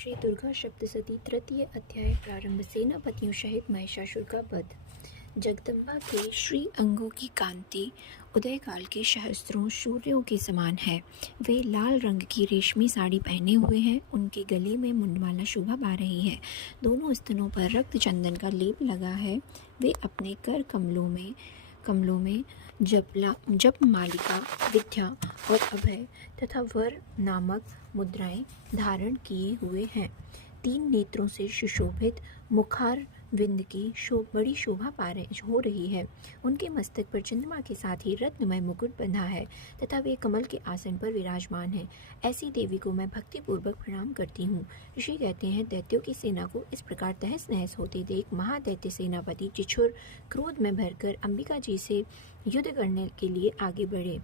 श्री दुर्गा सप्तशती तृतीय अध्याय प्रारंभ। सेनापतियों सहित महिषासुर का वध। जगदम्बा के श्री अंगों की कांति उदयकाल के सहस्त्रों सूर्यों के समान है। वे लाल रंग की रेशमी साड़ी पहने हुए हैं। उनके गले में मुंडमाला शोभा पा रही है। दोनों स्तनों पर रक्त चंदन का लेप लगा है। वे अपने कर कमलों में जप मालिका, विद्या और अभय तथा वर नामक मुद्राएं धारण किए हुए हैं। 3 नेत्रों से सुशोभित मुखार विंद की बड़ी शोभा हो रही है। उनके मस्तक पर चंद्रमा के साथ ही रत्नमय मुकुट बंधा है तथा वे कमल के आसन पर विराजमान है। ऐसी देवी को मैं भक्तिपूर्वक प्रणाम करती हूँ। ऋषि कहते हैं, दैत्यों की सेना को इस प्रकार तहस नहस होते देख महादैत्य सेनापति चिछुर क्रोध में भरकर अंबिका जी से युद्ध करने के लिए आगे बढ़े।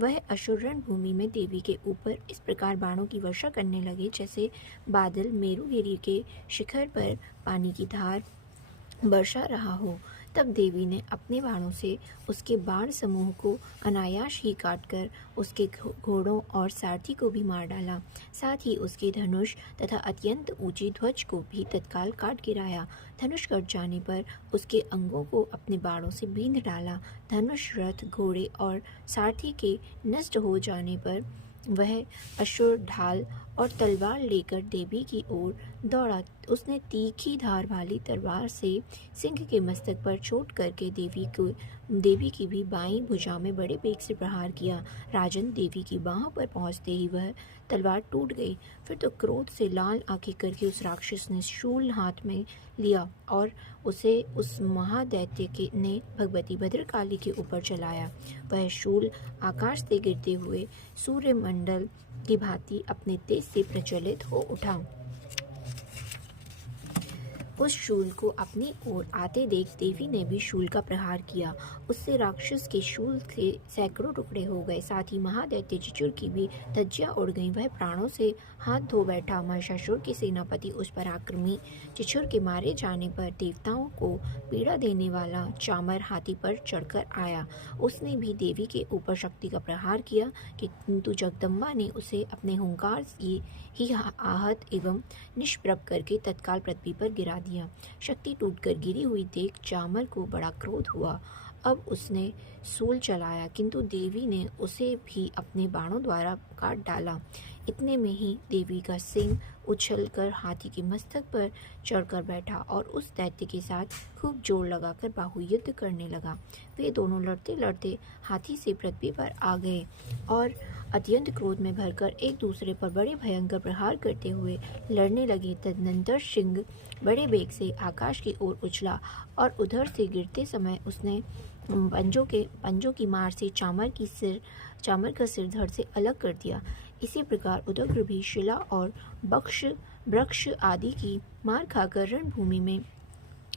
वह असुर रणभूमि में देवी के ऊपर इस प्रकार बाणों की वर्षा करने लगे जैसे बादल मेरुगिरी के शिखर पर पानी की धार बरसा रहा हो। तब देवी ने अपने बाणों से उसके बाण समूह को अनायास ही काटकर उसके घोड़ों और सारथी को भी मार डाला। साथ ही उसके धनुष तथा अत्यंत ऊंची ध्वज को भी तत्काल काट गिराया। धनुष कट जाने पर उसके अंगों को अपने बाणों से बींध डाला। धनुष, रथ, घोड़े और सारथी के नष्ट हो जाने पर वह असुर ढाल और तलवार लेकर देवी की ओर दौड़ा। उसने तीखी धार वाली तलवार से सिंह के मस्तक पर चोट करके देवी की भी बाईं भुजा में बड़े वेग से प्रहार किया। राजन, देवी की बाहों पर पहुंचते ही वह तलवार टूट गई। फिर तो क्रोध से लाल आंखें करके उस राक्षस ने शूल हाथ में लिया और उसे उस महादैत्य ने भगवती भद्रकाली के ऊपर चलाया। वह शूल आकाश से गिरते हुए सूर्यमंडल की भांति अपने तेज से प्रज्वलित हो उठा। उस शूल को अपनी ओर आते देख देवी ने भी शूल का प्रहार किया। उससे राक्षस के शूल के सैकड़ों टुकड़े हो गए। साथ ही महादैत्य चिचुर की भी धज्जियां उड़ गईं। वह प्राणों से हाथ धो बैठा। महिषासुर के सेनापति उस पराक्रमी चिचुर के मारे जाने पर देवताओं को पीड़ा देने वाला चामर हाथी पर चढ़कर आया। उसने भी देवी के ऊपर शक्ति का प्रहार किया, किंतु जगदम्बा ने उसे अपने हुंकार से ही आहत एवं निष्प्रभ करके तत्काल पृथ्वी पर गिरा दिया। शक्ति टूटकर गिरी हुई देख चामर को बड़ा क्रोध हुआ। अब उसने सूल चलाया, किंतु देवी ने उसे भी अपने बाणों द्वारा काट डाला। इतने में ही देवी का सिंह उछलकर हाथी के मस्तक पर चढ़कर बैठा और उस दैत्य के साथ खूब जोर लगाकर बाहुयुद्ध करने लगा। वे दोनों लड़ते लड़ते हाथी से पृथ्वी पर आ गए और अत्यंत क्रोध में भरकर एक दूसरे पर बड़े भयंकर प्रहार करते हुए लड़ने लगे। तदनंतर सिंह बड़े वेग से आकाश की ओर उछला और उधर से गिरते समय उसने पंजों की मार से चामर का सिर धड़ से अलग कर दिया। इसी प्रकार उदग्र भी शिला और वृक्ष आदि की मार खाकर रणभूमि में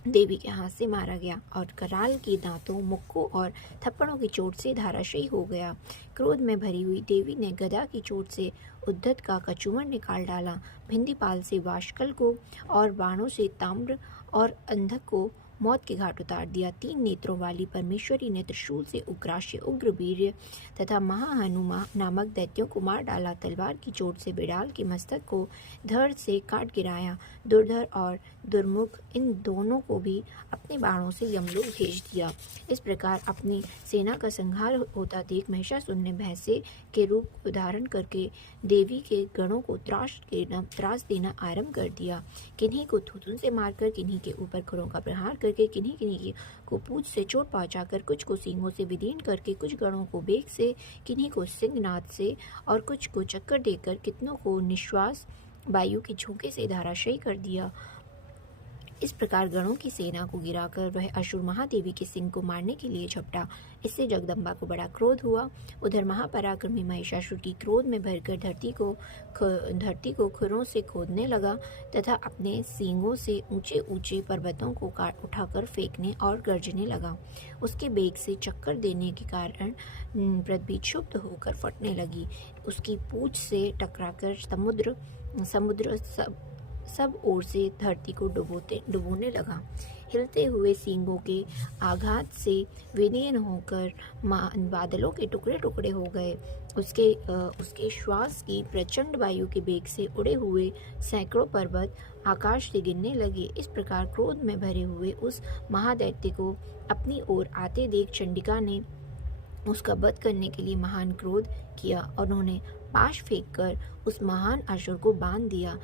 देवी के हाथ से मारा गया और कराल के दांतों, मुक्कों और थप्पड़ों की चोट से धाराशायी हो गया। क्रोध में भरी हुई देवी ने गदा की चोट से उद्धत का कचूमर निकाल डाला। भिंदीपाल से वाशकल को और बाणों से ताम्र और अंधक को मौत के घाट उतार दिया। 3 नेत्रों वाली परमेश्वरी ने त्रिशूल से उग्राश्य, उग्रवीर्य तथा महाहनुमा नामक दैत्यों को मार डाला। तलवार की चोट से बिड़ाल के मस्तक को धड़ से काट गिराया। दुर्धर और दुर्मुख इन दोनों को भी अपने बाणों से यमलोक भेज दिया। इस प्रकार अपनी सेना का संहार होता देख महिषासुर ने भैंसे के रूप धारण करके देवी के गणों को त्रास देना आरंभ कर दिया। किन्हीं को थूथुन से मारकर, किन्हीं के ऊपर खड़ों का प्रहार करके, किन्हीं को पूंछ से चोट पहुंचाकर, कुछ को सींगों से विदीर्ण करके, कुछ गणों को बेग से, किन्हीं को सिंहनाद से और कुछ को चक्कर देकर, कितनों को निश्वास वायु के झोंके से धाराशायी कर दिया। इस प्रकार गणों की सेना को गिराकर वह असुर महादेवी के सिंह को मारने के लिए झपटा। इससे जगदम्बा को बड़ा क्रोध हुआ। उधर महापराक्रमी महिषासुर की क्रोध में भरकर धरती को खुरों से खोदने लगा तथा अपने सींगों से ऊंचे ऊंचे पर्वतों को उठाकर फेंकने और गरजने लगा। उसके बेग से चक्कर देने के कारण पृथ्वी क्षुब्ध होकर फटने लगी। उसकी पूंछ से टकराकर समुद्र सब ओर से धरती को डुबोने लगा। हिलते हुए सींगों के आघात से विदीर्ण होकर बादलों के टुकड़े टुकड़े हो गए। उसके श्वास की प्रचंड वायु के वेग से उड़े हुए सैकड़ों पर्वत आकाश से गिरने लगे। इस प्रकार क्रोध में भरे हुए उस महादैत्य को अपनी ओर आते देख चंडिका ने उसका वध करने के लिए महान क्रोध किया और उन्होंने पाश फेंककर उस महान असुर को बांध दिया।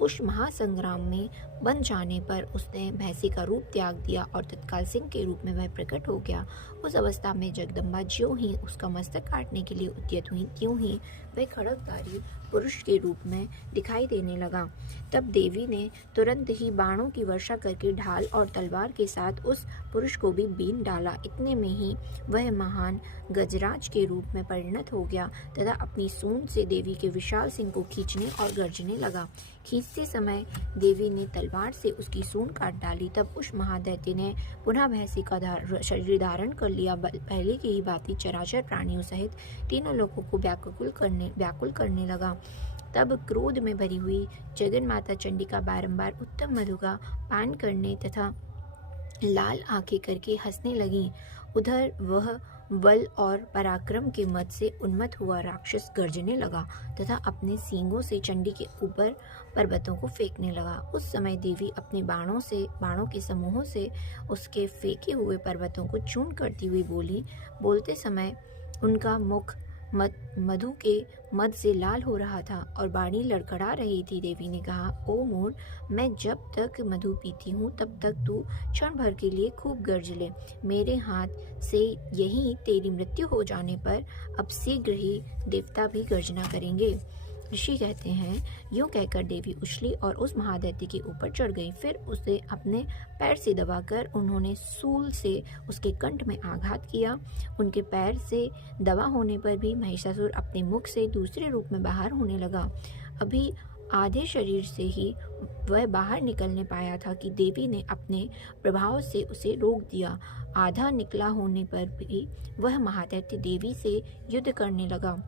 उस महासंग्राम में बन जाने पर उसने भैंसी का रूप त्याग दिया और तत्काल सिंह के रूप में वह प्रकट हो गया। उस अवस्था में जगदम्बा ज्यों ही उसका मस्तक काटने के लिए उद्यत हुई, त्यों ही वह खड्गधारी पुरुष के रूप में दिखाई देने लगा। तब देवी ने तुरंत ही बाणों की वर्षा करके ढाल और तलवार के साथ उस पुरुष को भी बीन डाला। इतने में ही वह महान गजराज के रूप में परिणत हो गया तथा अपनी सूंड से देवी के विशाल सिंह को खींचने और गर्जने लगा। खींचते समय देवी ने तलवार से उसकी सूंड काट डाली। तब उस महादैत्य ने पुनः भैंसी का शरीर धारण कर लिया। पहले की ही भांति चराचर प्राणियों सहित तीनों लोगों को व्याकुल करने लगा। तब क्रोध में भरी हुई जगन माता चंडिका बारंबार उत्तम मधु का पान करने तथा लाल आंखें करके हंसने लगी। उधर वह बल और पराक्रम के मद से उन्मत्त हुआ राक्षस गर्जने लगा तथा अपने सींगों से चंडी के ऊपर पर्वतों को फेंकने लगा। उस समय देवी अपने बाणों के समूहों से उसके फेंके हुए पर्वतों को चूर्ण करती हुई बोली। बोलते समय उनका मुख मधु के मद से लाल हो रहा था और बाणी लड़खड़ा रही थी। देवी ने कहा, ओ मूढ़, मैं जब तक मधु पीती हूँ तब तक तू क्षण भर के लिए खूब गर्ज ले। मेरे हाथ से यही तेरी मृत्यु हो जाने पर अब शीघ्र ही देवता भी गर्जना करेंगे। ऋषि कहते हैं, यूं कहकर देवी उछली और उस महादैत्य के ऊपर चढ़ गई। फिर उसे अपने पैर से दबाकर उन्होंने सूल से उसके कंठ में आघात किया। उनके पैर से दबा होने पर भी महिषासुर अपने मुख से दूसरे रूप में बाहर होने लगा। अभी आधे शरीर से ही वह बाहर निकलने पाया था कि देवी ने अपने प्रभाव से उसे रोक दिया। आधा निकला होने पर भी वह महादैत्य देवी से युद्ध करने लगा।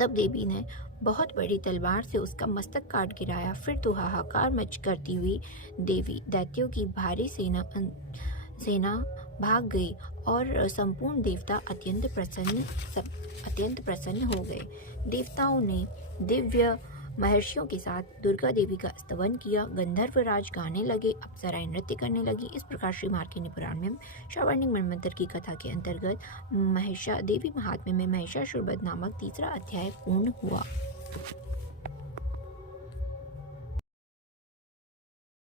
तब देवी ने बहुत बड़ी तलवार से उसका मस्तक काट गिराया। फिर तो हाहाकार मच करती हुई देवी दैत्यों की भारी सेना भाग गई और संपूर्ण देवता अत्यंत प्रसन्न हो गए। देवताओं ने दिव्य महर्षियों के साथ दुर्गा देवी का स्तवन किया। गंधर्वराज गाने लगे, अप्सराएं नृत्य करने लगी। इस प्रकार श्री मार्कंडेय पुराण में श्रावणी मन्वंतर की कथा के अंतर्गत महिषा देवी महात्म्य में महिषासुर वध नामक तीसरा अध्याय पूर्ण हुआ।